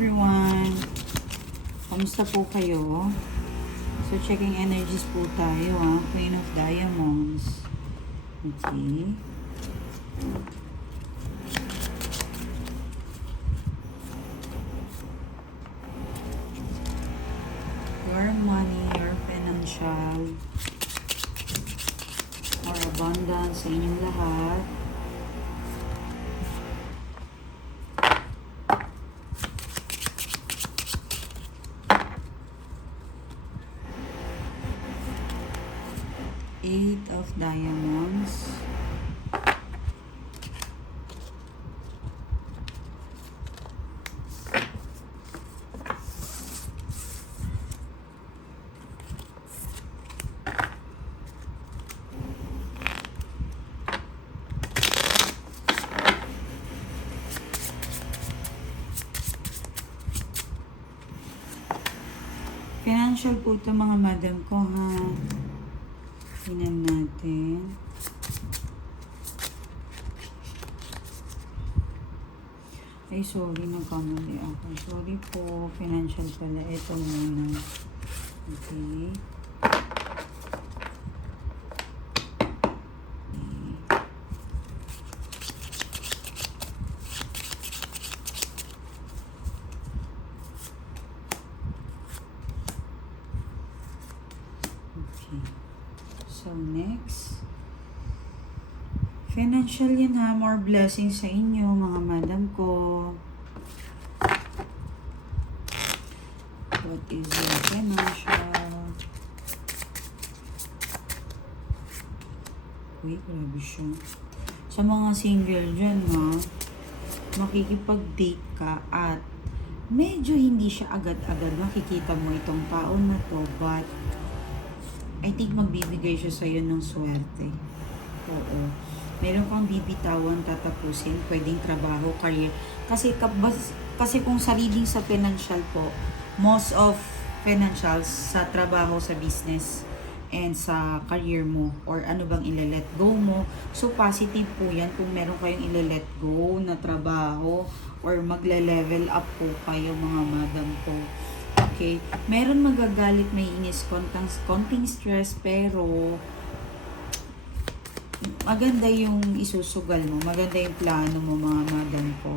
everyone! Kamusta po kayo? So, checking energies po tayo, ha? Queen of Diamonds. Okay. Your money, your financial, or abundance sa inyong lahat. Eight of Diamonds. Financial po ito mga madam ko, ha. Tingnan natin. Ay, sorry, nagkamali ako. Sorry po, financial pala. Ito muna. Okay. So, next. Financial yan, ha. More blessings sa inyo, mga madam ko. What is your financial? Wait, grabe siya. Sa mga single dyan, ha, makikipag-date ka at medyo hindi siya agad-agad makikita mo itong taon na to, but I think magbibigay siya sa'yo ng swerte. Oo. Meron kang bibitawan, tatapusin, pwedeng trabaho, career. Kasi kung sariling sa financial po, most of financials sa trabaho, sa business, and sa career mo, or ano bang ile-let go mo. So, positive po yan kung meron kayong ile-let go na trabaho, or magle-level up po kayo, mga madam ko. Okay, meron magagalit, may inis, konting stress, pero maganda yung isusugal mo, maganda yung plano mo, mga madam ko.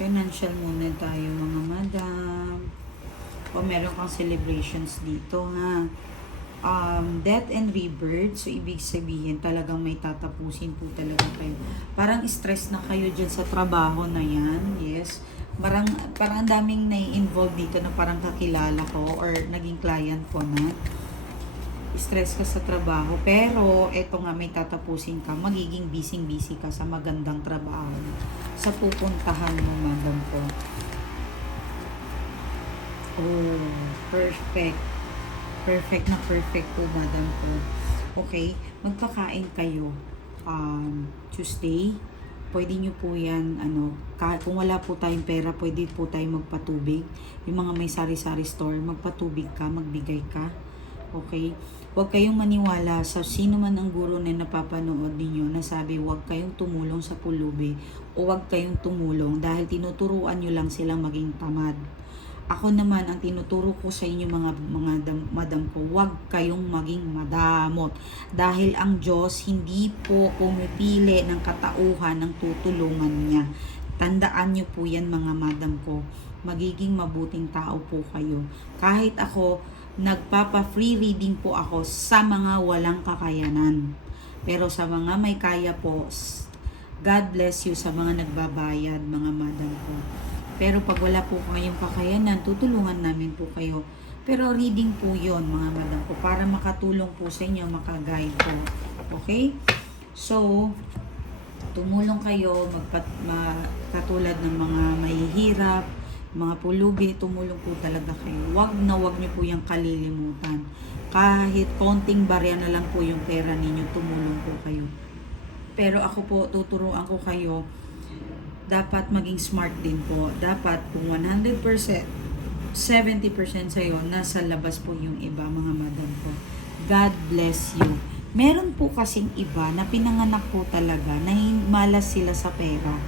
Financial muna tayo, mga madam. O meron kang celebrations dito, ha. Death and rebirth, so ibig sabihin talagang may tatapusin po talaga kayo. Parang stress na kayo dyan sa trabaho na yan, yes. Parang ang daming nai-involve dito na parang kakilala ko or naging client ko na. Stress ka sa trabaho, pero eto nga, may tatapusin ka, magiging busy ka sa magandang trabaho sa pupuntahan mo, madam ko. Oh, perfect. Perfect na perfect po, madam ko. Okay, magkakain kayo Tuesday. Pwede nyo po yan, kung wala po tayong pera, pwede po tayong magpatubig. Yung mga may sari-sari store, magpatubig ka, magbigay ka. Okay? Huwag kayong maniwala sa sino man ang guro na napapanood ninyo na sabi huwag kayong tumulong sa pulubi o huwag kayong tumulong dahil tinuturuan nyo lang silang maging tamad. Ako naman, ang tinuturo ko sa inyo mga madam ko, huwag kayong maging madamot. Dahil ang Diyos hindi po pumipili ng katauhan ng tutulungan niya. Tandaan nyo po yan, mga madam ko. Magiging mabuting tao po kayo. Kahit ako, nagpapa-free reading po ako sa mga walang kakayanan. Pero sa mga may kaya po, God bless you sa mga nagbabayad, mga madam ko. Pero pag wala po kayong kakayanan, tutulungan namin po kayo. Pero reading po yon, mga madam ko, para makatulong po sa inyo, makaguide po. Okay? So, tumulong kayo, katulad ng mga mahihirap, mga pulubi, tumulong po talaga kayo. Wag niyo po yung kalilimutan. Kahit konting barya na lang po yung pera ninyo, tumulong po kayo. Pero ako po, tuturuan ko kayo, dapat maging smart din po. Dapat kung 100%, 70% sa'yo, nasa labas po yung iba, mga madam ko. God bless you. Meron po kasing iba na pinanganak po talaga na malas sila sa pera.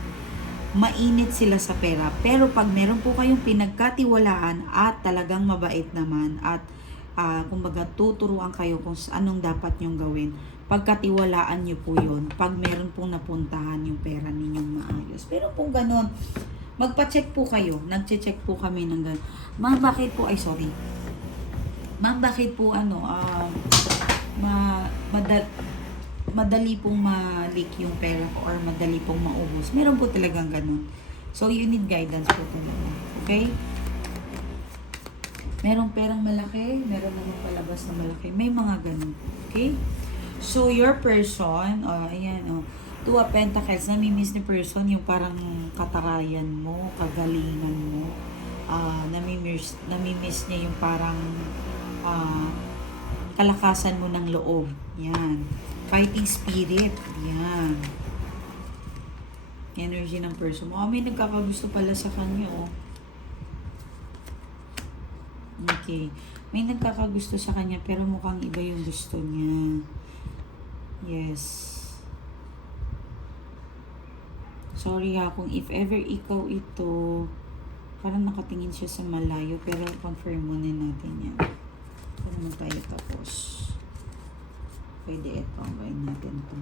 mainit sila sa pera. Pero pag meron po kayong pinagkatiwalaan at talagang mabait naman at kumbaga tuturuan kayo kung anong dapat nyong gawin, pagkatiwalaan nyo po yun pag meron pong napuntahan yung pera ninyong maayos. Pero kung ganun, magpa-check po kayo. Nag-check po kami ng ganun. Ma'am, bakit po, Ma'am, bakit po madali pong ma-leak yung pera ko or madali pong maubos? Meron po talagang ganun. So, you need guidance po talaga. Okay? Merong perang malaki, meron namang palabas na malaki. May mga ganun. Okay? So, your person, ayan, Two of Pentacles, namimiss ni person yung parang katarayan mo, kagalingan mo. Namimiss niya yung parang kalakasan mo ng loob. Yan. Fighting spirit. Yan. Energy ng person mo. May nagkakagusto pala sa kanya, Okay. May nagkakagusto sa kanya pero mukhang iba yung gusto niya. Yes. Sorry kung if ever ikaw ito, parang nakatingin siya sa malayo pero confirm muna natin yan. Ito naman tayo tapos. Pwede ito. Gawin natin ito.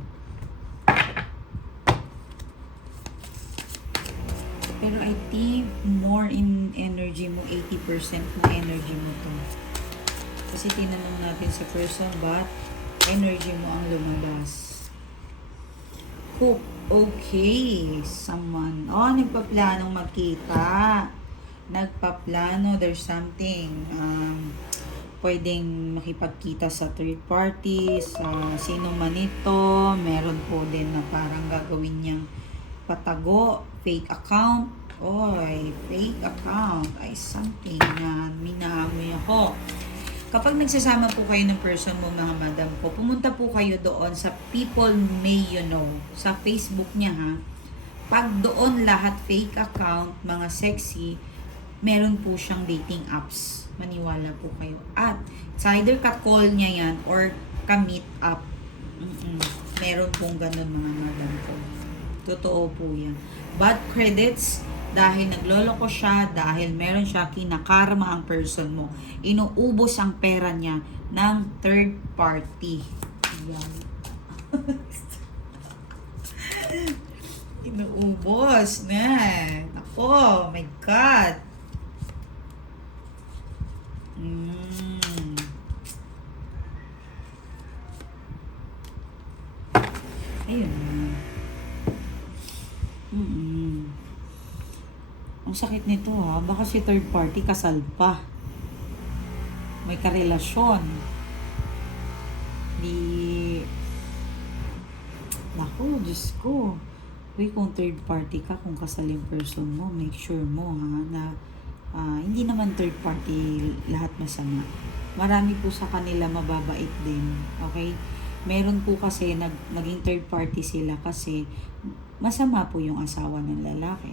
Pero I think more in energy mo, 80% na energy mo to. Kasi tinanong natin sa person, but energy mo ang lumabas. Hope. Okay. Someone. Nagpaplanong magkita. Nagpaplano. There's something. Pwedeng makipagkita sa third parties. Sino man ito. Meron po din na parang gagawin niyang patago, fake account. Fake account ay something na minahamoy ako. Kapag nagsasama po kayo ng person mo, mga madam ko, pumunta po kayo doon sa People May You Know. Sa Facebook niya, ha. Pag doon lahat fake account, mga sexy, meron po siyang dating apps. Maniwala po kayo. At it's either ka-call niya yan or ka-meet up. Meron pong ganun, mga madam ko. Totoo po yan. Bad credits, dahil nagloloko siya, dahil meron siya kinakarma ang person mo. Inuubos ang pera niya ng third party. Yan. Inuubos na. Ako, my God. Ayun. Ang sakit nito, baka si third party kasal pa. May karelasyon. Naku, Diyos ko. Kung third party ka, kung kasal yung person mo, make sure mo na hindi naman third party lahat masama. Marami po sa kanila mababait din. Okay? Meron po kasi naging third party sila kasi masama po yung asawa ng lalaki.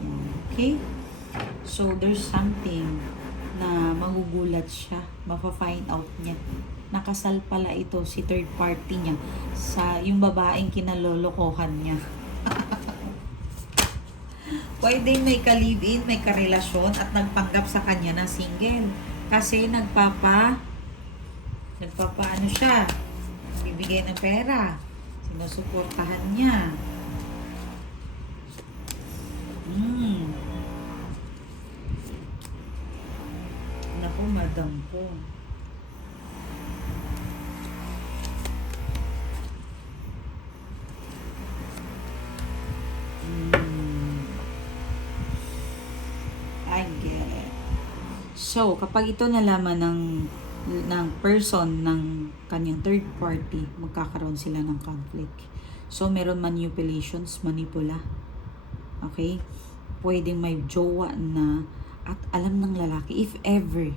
Yan. Okay? So, there's something na magugulat siya. Mafa-find out niya. Nakasal pala ito si third party niya sa yung babaeng kinalolokohan niya. Pwede may ka-live-in, may karelasyon at nagpanggap sa kanya na single. Kasi nagpapaano siya. Bibigay ng pera. Sinusuportahan niya. Naku, madam ko. I get it. So, kapag ito nalaman ng person ng kanyang third party, magkakaroon sila ng conflict. So, meron manipulations, manipula. Okay? Pwedeng may jowa na at alam ng lalaki, if ever,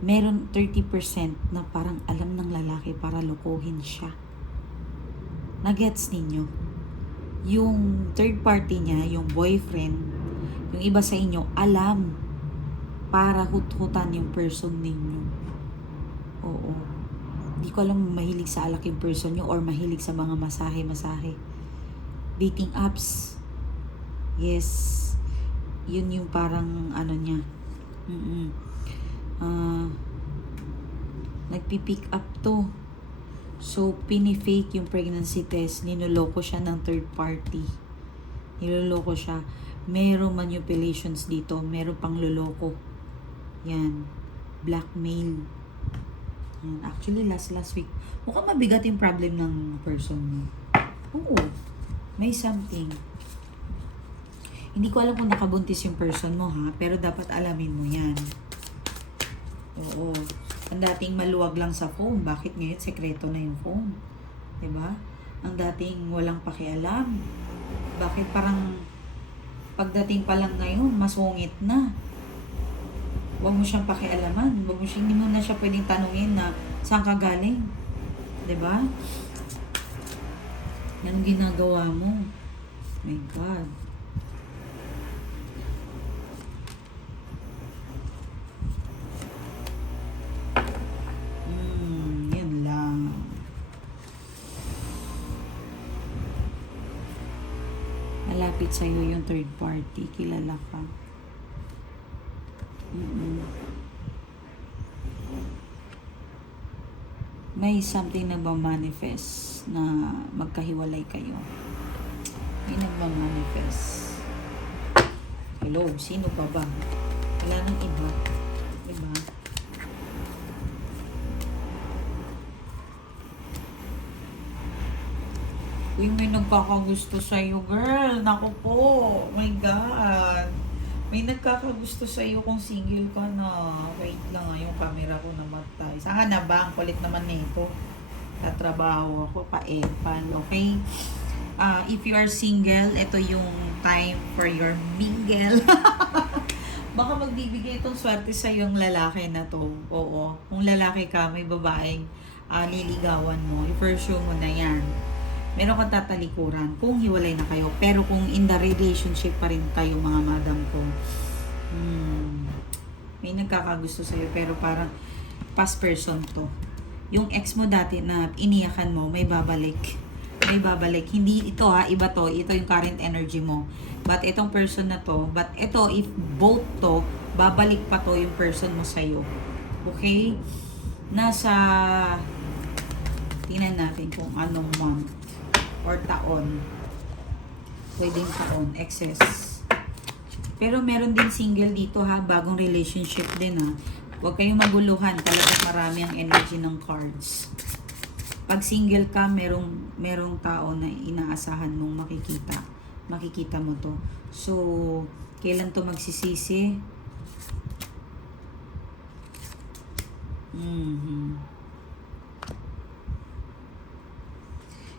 meron 30% na parang alam ng lalaki para lokohin siya. Nagets ninyo? Yung third party niya, yung boyfriend, yung iba sa inyo, alam para hut-hutan yung person ninyo. Oo. Hindi ko alam mahilig sa alak yung person nyo or mahilig sa mga masahe-masahe. Dating apps. Yes. Yun yung parang ano niya. Ah, nagpipick up to. So, pinifake yung pregnancy test. Ninuloko siya ng third party. Niloloko siya. Merong manipulations dito. Meron pang loloko. Yan. Blackmail. Yan. Actually, last week. Mukhang mabigat yung problem ng person mo. Oo. May something. Hindi ko alam kung nakabuntis yung person mo, ha? Pero dapat alamin mo yan. Oo. Ang dating maluwag lang sa phone. Bakit ngayon sekreto na yung phone? Diba? Ang dating walang pakialam. Bakit parang pagdating pa lang ngayon, masungit na. Huwag mo siyang pakialaman. Hindi mo na siya pwedeng tanungin na saan ka galing. Diba? Yan ginagawa mo. My God. Yan lang. Malapit sa'yo yung third party. Kilala ka. May something na manifest na magkahiwalay kayo. May nagmamanifest. Hello, sino pa ba? Wala nang iba. Diba? Uy, may nagkakagusto sa'yo, girl. Naku po. My God. May nagkakagusto sa'yo kung single ka na. Wait lang yung camera ko namatay. Saan na ba? Ang kulit naman nito. Tatrabaho ako, pa-epal. Okay? If you are single, ito yung time for your mingle. Baka magbibigay itong swerte sa yung lalaki na to. Oo. Kung lalaki ka, may babaeng liligawan mo. I-pursue mo na yan. Meron kang tatalikuran kung hiwalay na kayo. Pero kung in the relationship pa rin kayo, mga madam ko, may nagkakagusto sa'yo pero parang past person to. Yung ex mo dati na iniyakan mo, may babalik. May babalik. Hindi ito ha, iba to. Ito yung current energy mo. But itong person na to, but ito, if both to, babalik pa to yung person mo sa'yo. Okay? Tingnan natin kung anong month or taon. Pwedeng taon, excess. Pero meron din single dito ha, bagong relationship din ha. Huwag kayong maguluhan, talagang marami ang energy ng cards. Pag single ka, merong tao na inaasahan mong makikita. Makikita mo to. So, kailan to magsisisi?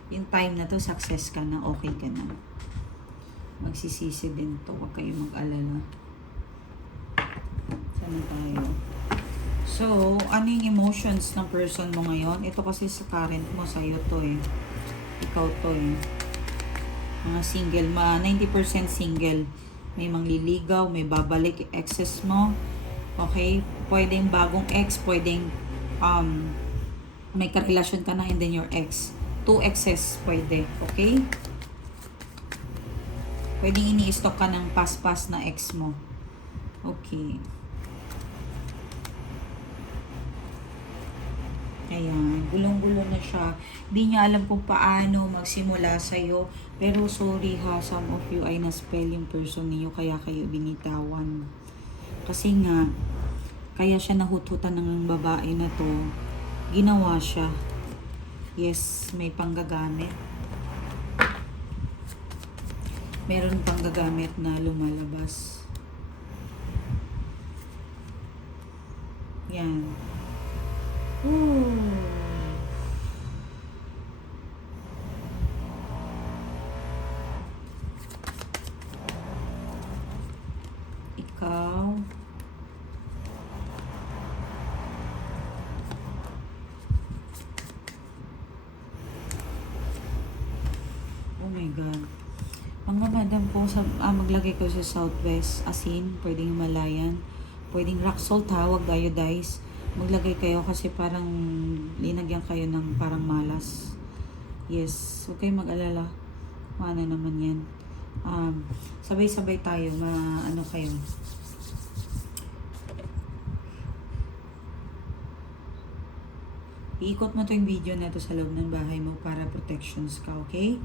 Yung time na to, success ka na, okay ka na. Magsisisi din to, huwag kayong mag-alala. Saan tayo? So, ano yung emotions ng person mo ngayon? Ito kasi sa current mo, sa'yo to eh. Ikaw to eh. Mga single, 90% single. May mangliligaw, may babalik exes mo. Okay? Pwedeng bagong ex, pwedeng may karelasyon ka na and then your ex. 2 exes pwede. Okay? Pwedeng ini-stock ka ng pas-pas na ex mo. Okay. Ayan, gulong-gulo na siya. Hindi niya alam kung paano magsimula sa'yo. Pero sorry ha, some of you ay na-spell yung person niyo kaya kayo binitawan. Kasi nga, kaya siya nahututan ng babae na to. Ginawa siya. Yes, may panggagamit. Meron panggagamit na lumalabas. Yan. Ikaw. Oh my God. Mga madam po, maglagay ko sa southwest, asin, pwedeng Himalayan, pwedeng rock salt ha, wag iodize. Maglagay kayo kasi parang linagyan kayo ng parang malas. Yes, huwag kayong mag-alala. Ano naman yan. sabay-sabay tayo, ano kayo. Iikot mo to yung video na to sa loob ng bahay mo para protections ka, okay?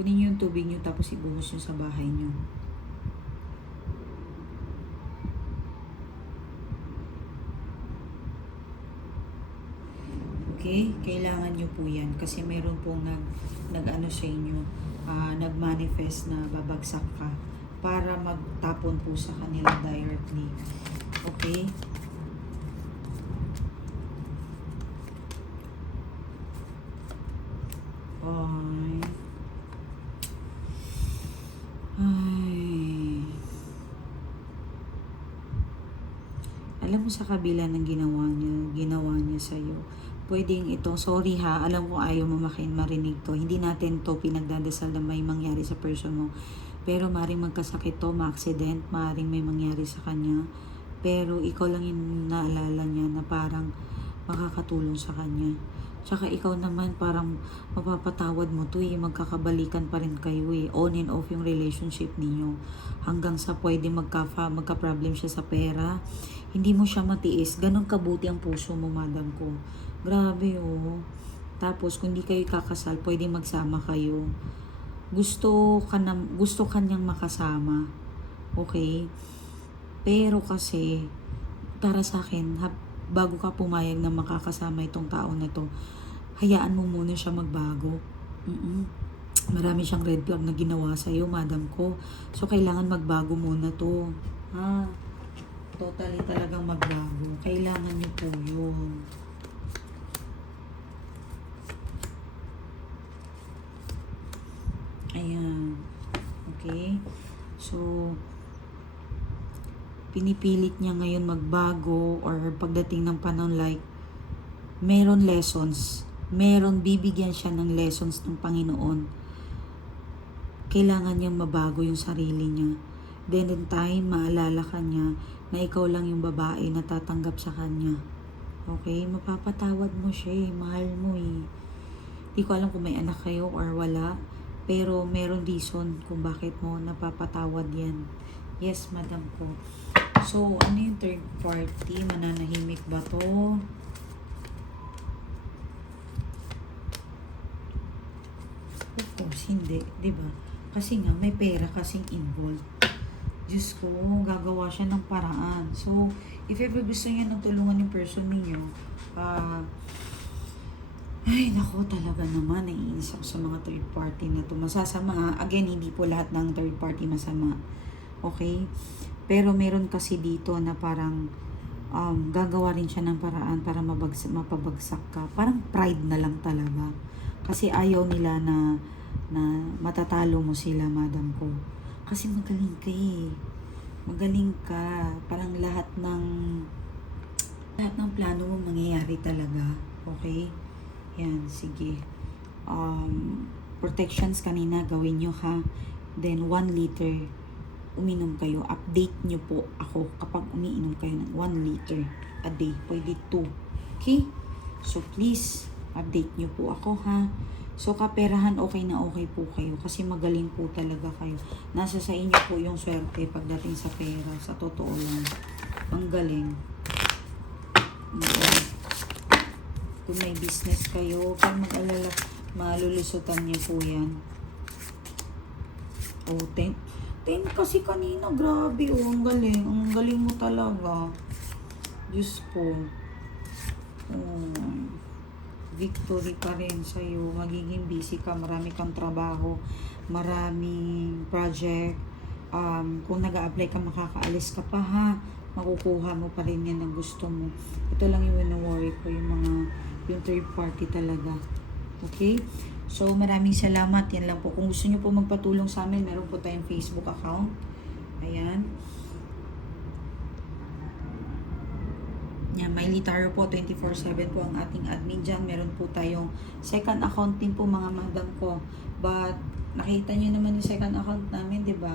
Kunin nyo yung tubig nyo tapos ibuhos nyo sa bahay nyo. Okay? Kailangan nyo po yan kasi meron pong nag-ano sa inyo, nag-manifest na babagsak ka para magtapon po sa kanila directly. Okay? Alam mo sa kabila ng ginawa niya sa'yo, pwedeng ito, sorry ha, alam ko ayaw mo marinig to, hindi natin to pinagdadasal na may mangyari sa person mo, pero maring magkasakit to, ma-accident, maring may mangyari sa kanya, pero ikaw lang yung naalala niya na parang makakatulong sa kanya. Tsaka ikaw naman parang mapapatawad mo to eh, magkakabalikan pa rin kayo eh, on and off yung relationship niyo hanggang sa pwede magka-problem siya sa pera, hindi mo siya matiis, ganun kabuti ang puso mo, madam ko, grabe oh. Tapos kung di kayo kakasal, pwede magsama kayo, gusto kanyang makasama, okay, pero kasi para sa akin, bago ka pumayag na makakasama itong tao na to, hayaan mo muna siya magbago. Marami siyang red flag na ginawa sa'yo, madam ko. So, kailangan magbago muna to. Ha? Totally talagang magbago. Kailangan niyo po yun. Ayan. Okay? So, pinipilit niya ngayon magbago or pagdating ng panahon like meron lessons, bibigyan siya ng lessons ng Panginoon. Kailangan niyang mabago yung sarili niya. Then in time, maalala ka niya na ikaw lang yung babae na tatanggap sa kanya. Okay? Mapapatawad mo siya eh. Mahal mo eh. Di ko alam kung may anak kayo or wala, pero meron reason kung bakit mo napapatawad yan. Yes, madam ko. So, ano yung third party? Mananahimik ba to? Of course, hindi. Diba? Kasi nga, may pera kasing involved. Diyos ko, gagawa siya ng paraan. So, if ever gusto niya nang tulungan yung person ninyo, ay, nako, talaga naman, naiinis ako sa mga third party na to. Masasama. Again, hindi po lahat ng third party masama. Okay? Pero meron kasi dito na parang gagawa rin siya ng paraan para mapabagsak ka. Parang pride na lang talaga. Kasi ayaw nila na matatalo mo sila, madam ko. Kasi magaling ka eh. Magaling ka. Parang lahat ng plano mo mangyayari talaga. Okay? Yan, sige. Protections kanina, gawin nyo ha. Then, 1 liter. Uminom kayo. Update nyo po ako kapag umiinom kayo ng 1 liter a day. Pwede 2. Okay? So, please, update nyo po ako ha. So, kaperahan, okay na okay po kayo. Kasi magaling po talaga kayo. Nasa sa inyo po yung swerte pagdating sa pera. Sa totoo lang. Ang galing. Kung may business kayo, kung mag-alala, malulusutan niyo po yan. O, 10 kasi kanina, grabe oh, ang galing. Ang galing mo talaga. Diyos ko. Oh, victory pa rin sa'yo. Magiging busy ka, marami kang trabaho, maraming project. Kung nag-a-apply ka, makakaalis ka pa ha. Makukuha mo pa rin yan ang gusto mo. Ito lang yung wino-worry ko, yung third party talaga. Okay? So, maraming salamat. Yan lang po. Kung gusto nyo po magpatulong sa amin, meron po tayong Facebook account. Ayan. Yan, Miley Taro po, 24/7 po ang ating admin dyan. Meron po tayong second account din po mga madam ko. But, nakita nyo naman yung second account namin, di ba?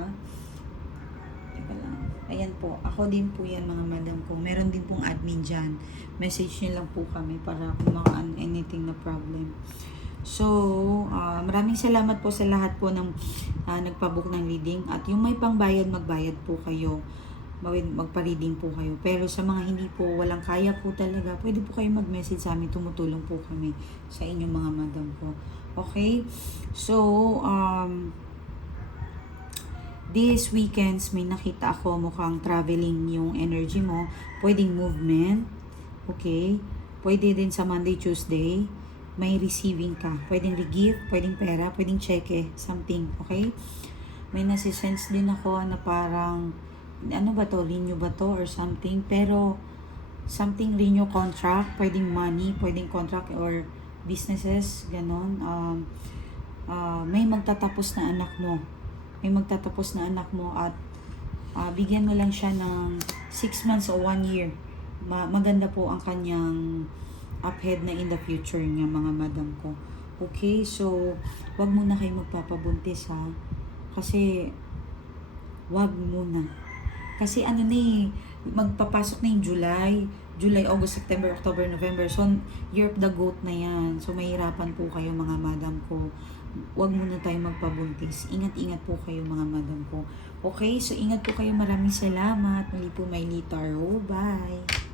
Teka lang. Ayan po. Ako din po yan mga madam ko. Meron din pong admin dyan. Message nyo lang po kami para kung anything na problem. So, maraming salamat po sa lahat po ng nagpabook ng reading. At yung may pangbayad, magbayad po kayo. Magpa-reading po kayo. Pero sa mga hindi po, walang kaya po talaga, pwede po kayo mag-message sa amin. Tumutulong po kami sa inyong mga madam ko. Okay? So, this weekends, may nakita ako mukhang traveling yung energy mo. Pwedeng movement. Okay? Pwede din sa Monday, Tuesday. May receiving ka. Pwedeng re-gift, pwedeng pera, pwedeng cheque, something. Okay? May nasisense din ako na parang ano ba to, renew ba to or something, pero something renew contract, pwedeng money, pwedeng contract or businesses, ganon. May magtatapos na anak mo, at bigyan mo lang siya ng 6 months o 1 year. Maganda po ang kanyang uphead na in the future niya mga madam ko. Okay, so wag muna kayo magpapabuntis ha, kasi wag muna. Kasi ano na magpapasok na yung July, August, September, October, November. So, year of the goat na yan. So, mahirapan po kayo mga madam ko. Huwag muna tayo magpabuntis. Ingat-ingat po kayo mga madam ko. Okay? So, ingat po kayo. Maraming salamat. Muli po, Miley Taro. Bye!